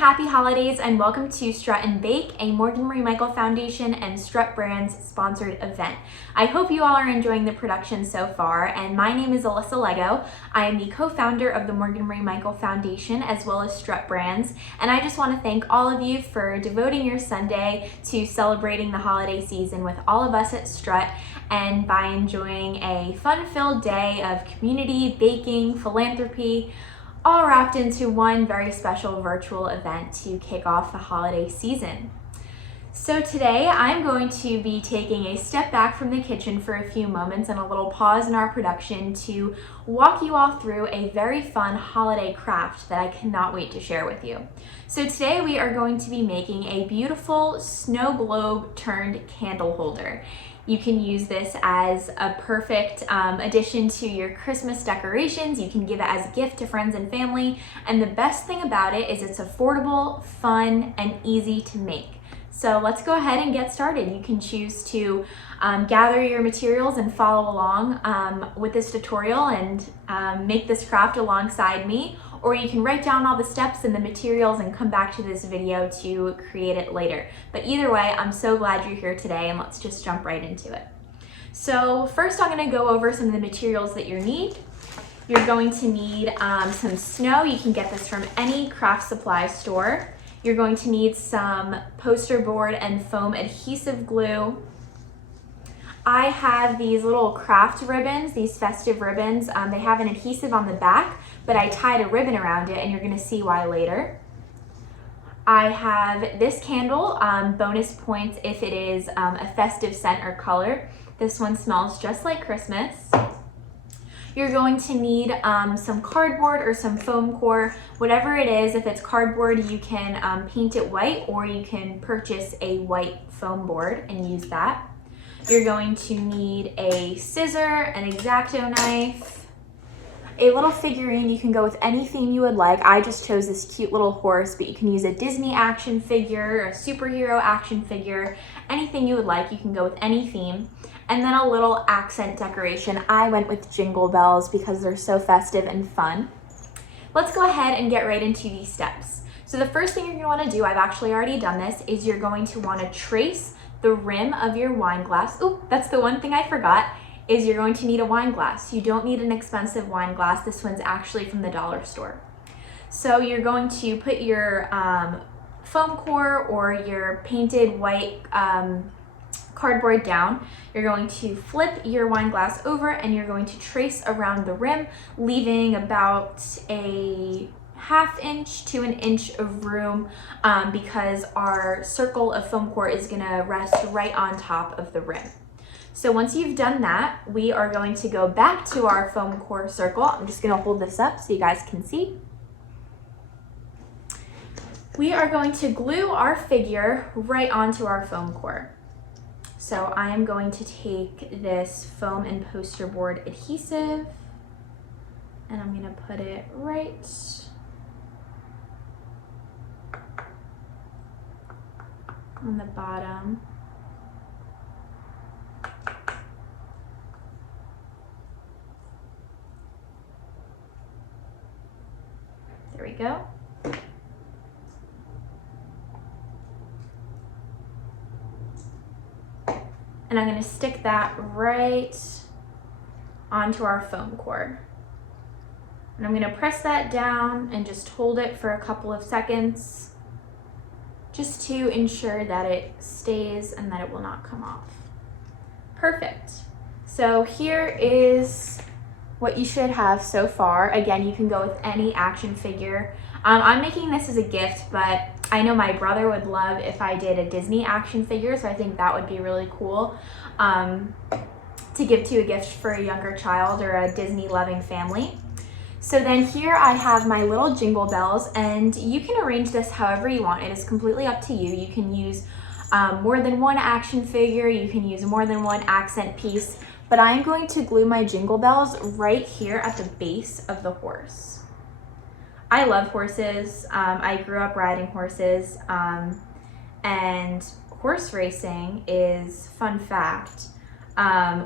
happy holidays and welcome to Strut and Bake, a Morgan Marie Michael Foundation and Strut Brands sponsored event. I hope you all are enjoying the production so far, and my name is Alyssa Lego. I am the co-founder of the Morgan Marie Michael Foundation as well as Strut Brands, and I just want to thank all of you for devoting your Sunday to celebrating the holiday season with all of us at Strut and by enjoying a fun-filled day of community, baking, philanthropy, all wrapped into one very special virtual event to kick off the holiday season. So today I'm going to be taking a step back from the kitchen for a few moments and a little pause in our production to walk you all through a very fun holiday craft that I cannot wait to share with you. So today we are going to be making a beautiful snow globe turned candle holder. You can use this as a perfect addition to your Christmas decorations. You can give it as a gift to friends and family. And the best thing about it is it's affordable, fun, and easy to make. So let's go ahead and get started. You can choose to gather your materials and follow along with this tutorial and make this craft alongside me, or you can write down all the steps and the materials and come back to this video to create it later. But either way, I'm so glad you're here today, and let's just jump right into it. So first I'm gonna go over some of the materials that you need. You're going to need some snow. You can get this from any craft supply store. You're going to need some poster board and foam adhesive glue. I have these little craft ribbons, these festive ribbons. They have an adhesive on the back, but I tied a ribbon around it, and you're gonna see why later. I have this candle, bonus points if it is a festive scent or color. This one smells just like Christmas. You're going to need some cardboard or some foam core, whatever it is. If it's cardboard, you can paint it white, or you can purchase a white foam board and use that. You're going to need a scissor, an X-Acto knife, a little figurine. You can go with any theme you would like. I just chose this cute little horse, but you can use a Disney action figure, a superhero action figure, anything you would like. You can go with any theme. And then a little accent decoration. I went with jingle bells because they're so festive and fun. Let's go ahead and get right into these steps. So the first thing you're going to want to do, I've actually already done this, is you're going to want to trace the rim of your wine glass. Oh, that's the one thing I forgot, is you're going to need a wine glass. You don't need an expensive wine glass. This one's actually from the dollar store. So you're going to put your foam core or your painted white cardboard down. You're going to flip your wine glass over and you're going to trace around the rim, leaving about a ½ inch to an inch of room because our circle of foam core is gonna rest right on top of the rim. So once you've done that, we are going to go back to our foam core circle. I'm just gonna hold this up so you guys can see. We are going to glue our figure right onto our foam core. So I am going to take this foam and poster board adhesive and I'm gonna put it right on the bottom. There we go. And I'm going to stick that right onto our foam core. And I'm going to press that down and just hold it for a couple of seconds, just to ensure that it stays and that it will not come off. Perfect. So here is what you should have so far. Again, you can go with any action figure. I'm making this as a gift, but I know my brother would love if I did a Disney action figure, so I think that would be really cool to give to a gift for a younger child or a Disney loving family. So then here I have my little jingle bells, and you can arrange this however you want. It is completely up to you. You can use more than one action figure, you can use more than one accent piece, but I'm going to glue my jingle bells right here at the base of the horse. I love horses. I grew up riding horses, and horse racing is, fun fact,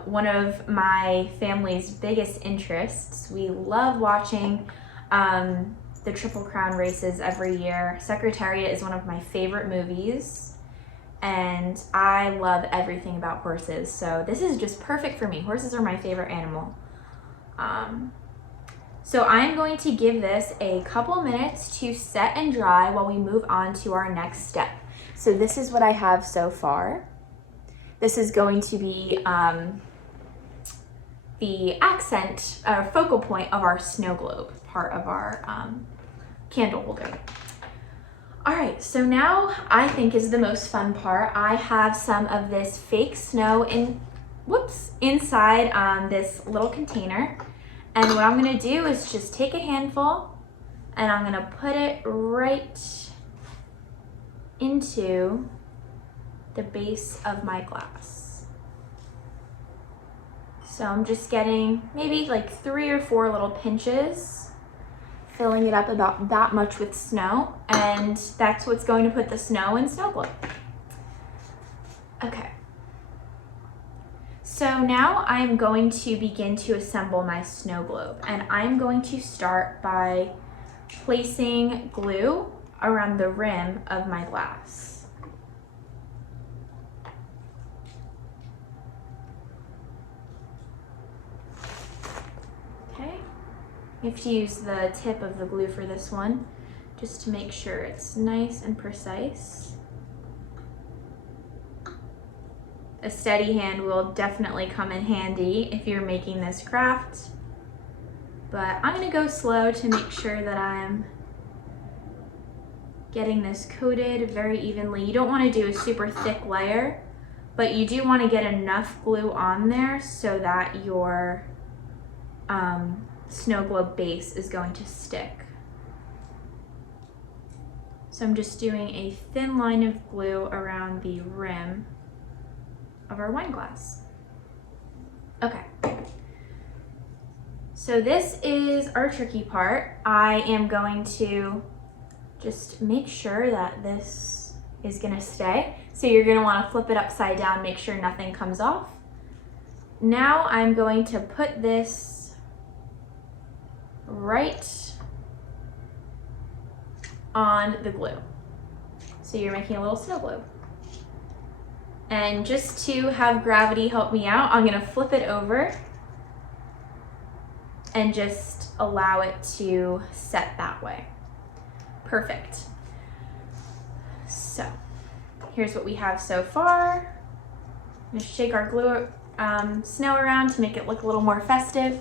one of my family's biggest interests. We love watching the Triple Crown races every year. Secretariat is one of my favorite movies, and I love everything about horses, so this is just perfect for me. Horses are my favorite animal. So I'm going to give this a couple minutes to set and dry while we move on to our next step. So this is what I have so far. This is going to be the accent or focal point of our snow globe, part of our candle holder. All right, so now I think is the most fun part. I have some of this fake snow inside this little container. And what I'm gonna do is just take a handful and I'm gonna put it right into the base of my glass. So I'm just getting maybe like 3 or 4 little pinches, filling it up about that much with snow, and that's what's going to put the snow in snow globe. Okay. So now I'm going to begin to assemble my snow globe, and I'm going to start by placing glue around the rim of my glass. Okay, you have to use the tip of the glue for this one, just to make sure it's nice and precise. A steady hand will definitely come in handy if you're making this craft, but I'm gonna go slow to make sure that I'm getting this coated very evenly. You don't wanna do a super thick layer, but you do wanna get enough glue on there so that your snow globe base is going to stick. So I'm just doing a thin line of glue around the rim of our wine glass. Okay, so this is our tricky part. I am going to just make sure that this is gonna stay. So you're gonna wanna flip it upside down, make sure nothing comes off. Now I'm going to put this right on the glue. So you're making a little snow globe. And just to have gravity help me out, I'm gonna flip it over and just allow it to set that way. Perfect. So here's what we have so far. I'm gonna shake our glue snow around to make it look a little more festive.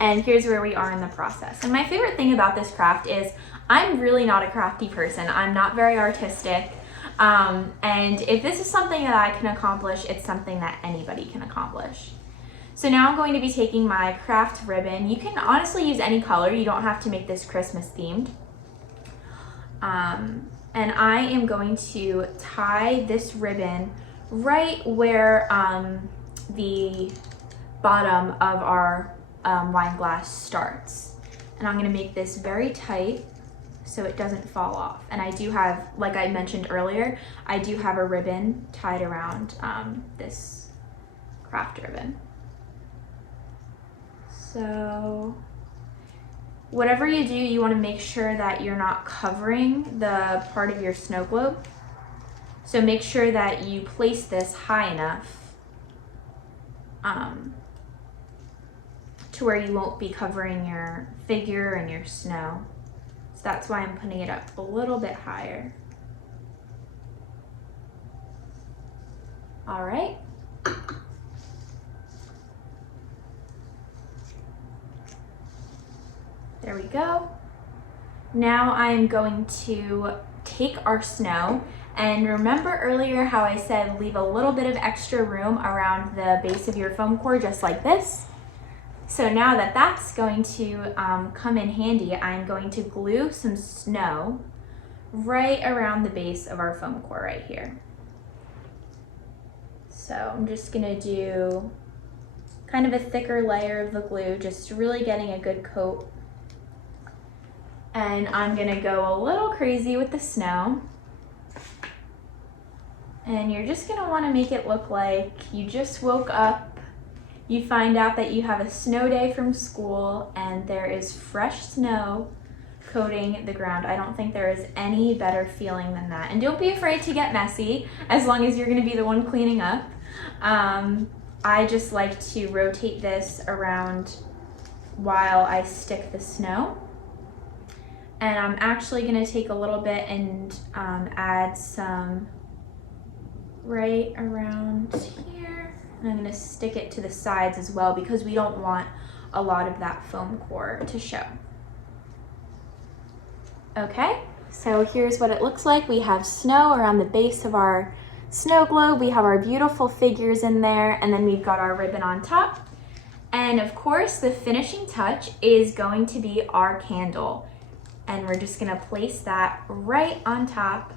And here's where we are in the process. And my favorite thing about this craft is I'm really not a crafty person. I'm not very artistic. And if this is something that I can accomplish, it's something that anybody can accomplish. So now I'm going to be taking my craft ribbon. You can honestly use any color. You don't have to make this Christmas themed. And I am going to tie this ribbon right where the bottom of our wine glass starts. And I'm going to make this very tight so it doesn't fall off. And I do have, like I mentioned earlier, I do have a ribbon tied around this craft ribbon. So whatever you do, you want to make sure that you're not covering the part of your snow globe. So make sure that you place this high enough to where you won't be covering your figure and your snow. So that's why I'm putting it up a little bit higher. All right. There we go. Now I'm going to take our snow, and remember earlier how I said leave a little bit of extra room around the base of your foam core, just like this. So now that that's going to come in handy, I'm going to glue some snow right around the base of our foam core right here. So I'm just gonna do kind of a thicker layer of the glue, just really getting a good coat. And I'm gonna go a little crazy with the snow. And you're just gonna wanna make it look like you just woke up, you find out that you have a snow day from school and there is fresh snow coating the ground. I don't think there is any better feeling than that. And don't be afraid to get messy as long as you're gonna be the one cleaning up. I just like to rotate this around while I stick the snow. And I'm actually gonna take a little bit and add some right around here. And I'm gonna stick it to the sides as well because we don't want a lot of that foam core to show. Okay, so here's what it looks like. We have snow around the base of our snow globe. We have our beautiful figures in there, and then we've got our ribbon on top. And of course, the finishing touch is going to be our candle. And we're just gonna place that right on top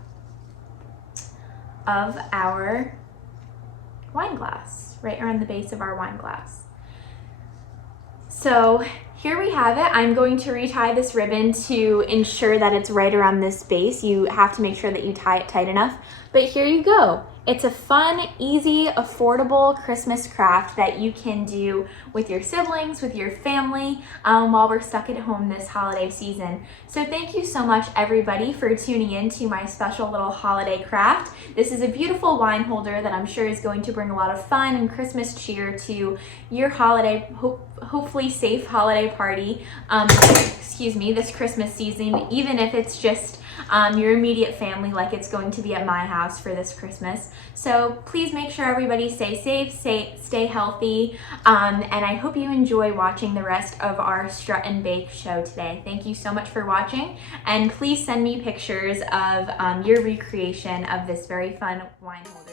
of our wine glass, right around the base of our wine glass. So here we have it. I'm going to retie this ribbon to ensure that it's right around this base. You have to make sure that you tie it tight enough. But here you go. It's a fun, easy, affordable Christmas craft that you can do with your siblings, with your family, while we're stuck at home this holiday season. So thank you so much, everybody, for tuning in to my special little holiday craft. This is a beautiful wine holder that I'm sure is going to bring a lot of fun and Christmas cheer to your holiday, hopefully safe holiday party, this Christmas season, even if it's just your immediate family like it's going to be at my house for this Christmas. So please make sure everybody stay safe, stay healthy, and I hope you enjoy watching the rest of our Strut and Bake show today. Thank you so much for watching, and please send me pictures of your recreation of this very fun wine holder.